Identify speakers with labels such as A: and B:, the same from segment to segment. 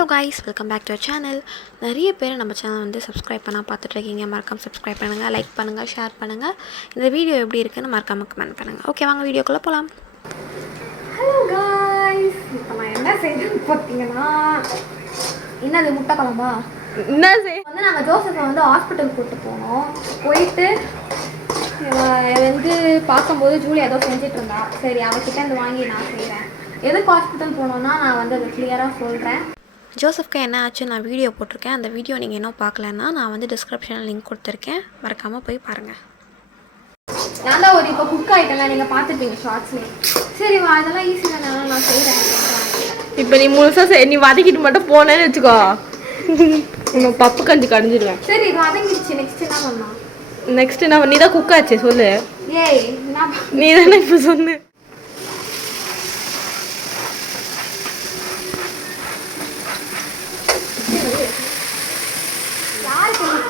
A: Hello guys welcome back to our channel நிறைய பேர் நம்ம சேனல் வந்து சப்ஸ்கிரைப் பண்ணால் பார்த்துட்ருக்கீங்க. மறக்காம சப்ஸ்கிரைப் பண்ணுங்கள் லைக் பண்ணுங்கள் ஷேர் பண்ணுங்கள் இந்த வீடியோ எப்படி இருக்குன்னு மறக்காம கமெண்ட் பண்ணுங்கள் ஓகே வாங்க வீடியோக்குள்ளே போகலாம்
B: ஹலோ காய்ஸ் இப்போ நான் என்ன செய்யறேன்னு பார்த்தீங்கன்னா என்னது முட்டை குழம்பா?
C: என்ன செய்
B: வந்து நாங்கள் ஜோசஃபை வந்து ஹாஸ்பிட்டல் கூட்டு போனோம். போயிட்டு வந்து பார்க்கும்போது ஜூலி ஏதோ செஞ்சுட்டு இருந்தா. சரி அவகிட்ட இருந்து வாங்கி நான் செய்கிறேன் எதுக்கு ஹாஸ்பிட்டல் போனோம்னா நான் வந்து அதை கிளியராக சொல்கிறேன்
A: ஜோசப்க்கு என்ன ஆச்சு நான் வீடியோ போட்டிருக்கேன். அந்த வீடியோ நீங்கள் இன்னும் பார்க்கலன்னா நான் வந்து டிஸ்கிரிப்ஷனில் லிங்க் கொடுத்துருக்கேன். மறக்காமல் போய் பாருங்கள்
B: நான் தான் ஒரு இப்போ குக் ஆகிட்டேன்ல நீங்கள் பார்த்துருப்பீங்க ஷார்ட்ஸ்லேயே சரி வா இதெல்லாம் ஈஸி தானே நான் செய்கிறேன்
C: இப்போ நீ முழுசா செய் நீ வதக்கிட்டு மட்டும் போனேன்னு வச்சுக்கோ. உன்னை பப்பு கஞ்சி கடைஞ்சிருவேன்
B: சரி இது வதங்கிடுச்சு. நெக்ஸ்ட் என்ன பண்ணலாம்?
C: நெக்ஸ்ட் என்ன நீ தான் குக் ஆச்சே சொல்லு.
B: ஏய் நான்
C: நீ தானே இப்போ சொன்ன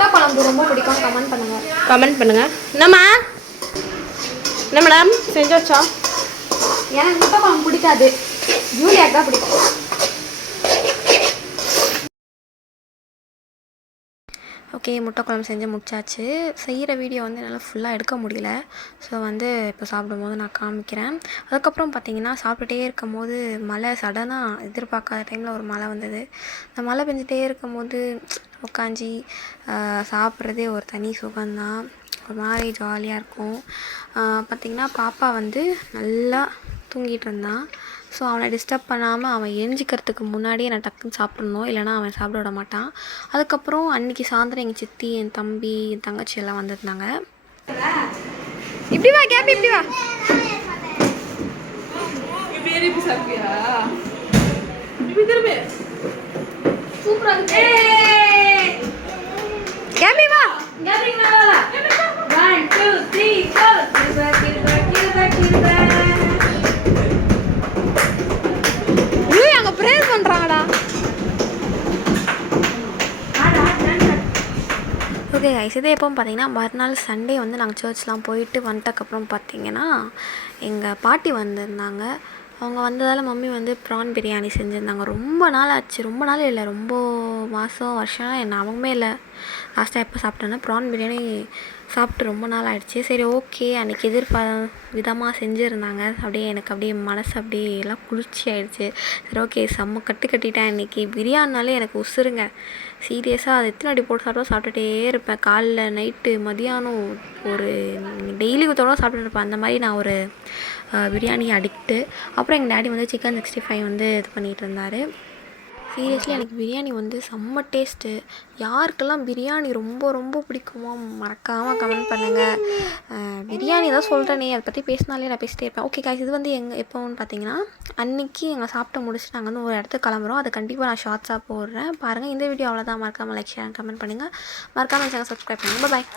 B: முட்டை குழம்பு ரொம்ப பிடிக்கும். கமெண்ட் பண்ணுங்கள்
C: கமெண்ட் பண்ணுங்க. என்னம்மா? என்ன மேடம் செஞ்சாச்சா
B: எனக்கு முட்டை குழம்பு பிடிக்காது. ஜூலியாக்கு தான் பிடிக்கும்.
A: ஓகே முட்டை குழம்பு செஞ்சு முடிச்சாச்சு. செய்கிற வீடியோ வந்து என்னால் ஃபுல்லாக எடுக்க முடியல. ஸோ வந்து இப்போ சாப்பிடும்போது நான் காமிக்கிறேன். அதுக்கப்புறம் பார்த்தீங்கன்னா சாப்பிட்டுட்டே இருக்கும் போது மழை சடனாக எதிர்பார்க்காத டைமில் ஒரு மழை வந்தது. அந்த மழை பெஞ்சிட்டே இருக்கும் போது உட்காந்து சாப்பிட்றதே ஒரு தனி சுகம்தான் ஒரு மாதிரி ஜாலியாக இருக்கும். பார்த்திங்கன்னா பாப்பா வந்து நல்லா தூங்கிட்டு இருந்தான் ஸோ அவனை டிஸ்டர்ப் பண்ணாமல் அவன் எரிஞ்சிக்கிறதுக்கு முன்னாடியே நான் டக்குன்னு சாப்பிட்ணும். இல்லைனா அவன் சாப்பிட விட மாட்டான். அதுக்கப்புறம் அன்றைக்கி சாயந்தரம் எங்கள் சித்தி என் தம்பி என் தங்கச்சி எல்லாம் வந்திருந்தாங்க.
B: இப்படி வா கேப் இப்படி வா. சூப்பரா
A: கேபி வா
B: one two three four Kripa Kripa Kripa Kripa
A: ஐயோ அங்கே ப்ரேயர் பண்ணுறாங்கடா ஓகே கைஸ் இதே எப்போ பார்த்தீங்கன்னா மறுநாள் சண்டே வந்து நாங்கள் சர்ச்லாம் போயிட்டு வந்துட்டக்கப்புறம் பார்த்தீங்கன்னா எங்கள் பாட்டி வந்திருந்தாங்க. அவங்க வந்ததால் மம்மி வந்து ப்ரான் பிரியாணி செஞ்சுருந்தாங்க. ரொம்ப நாள் ஆச்சு ரொம்ப நாள் இல்லை. ரொம்ப மாதம் வருஷம் என்ன அவங்கமே இல்லை. லாஸ்ட்டாக எப்போ சாப்பிட்டேன்னா ப்ரான் பிரியாணி சாப்பிட்டு ரொம்ப நாள் ஆயிடுச்சு. சரி ஓகே. அன்றைக்கி எதிர்பா விதமாக செஞ்சுருந்தாங்க. அப்படியே எனக்கு அப்படியே மனசு அப்படியே எல்லாம் குளிர்ச்சி ஆயிடுச்சு. சரி ஓகே. செம்ம கட்டு கட்டிட்டேன் இன்றைக்கி பிரியாணினாலே எனக்கு உசுருங்க. சீரியஸாக அது எத்தனை அடி போட்டு சாப்பிட்டோம் சாப்பிட்டுட்டே இருப்பேன். காலைல நைட்டு மதியானம் ஒரு டெய்லி ஊற்றோட சாப்பிட்டுட்டு இருப்பேன். அந்த மாதிரி நான் ஒரு பிரியாணி அடிக்ட்டு அப்புறம் எங்கள் டேடி வந்து சிக்கன் சிக்ஸ்டி ஃபைவ் வந்து இது பண்ணிகிட்டு இருந்தார். சீரியஸ்லி எனக்கு பிரியாணி வந்து செம்ம டேஸ்ட்டு. யாருக்கெல்லாம் பிரியாணி ரொம்ப ரொம்ப பிடிக்குமோ மறக்காமல் கமெண்ட் பண்ணுங்கள் பிரியாணி தான் சொல்கிறேனே அதை பற்றி பேசினாலே நான் பேசிட்டே இருப்பேன். ஓகே காய்ஸ் இது வந்து எங்கே எப்போன்னு பார்த்தீங்கன்னா அன்றைக்கி எங்கள் சாப்பிட்டு முடிச்சுட்டு நாங்கள் வந்து ஒரு இடத்துக்கு கிளம்புறோம். அது கண்டிப்பாக நான் ஷார்ட்ஸாக போடுறேன். பாருங்கள் இந்த வீடியோ அவ்வளோதான் மறக்காமல் லைக் ஷேர் கமெண்ட் பண்ணுங்கள் மறக்காமல் சப்ஸ்கிரைப் பண்ணுங்கள் பாய்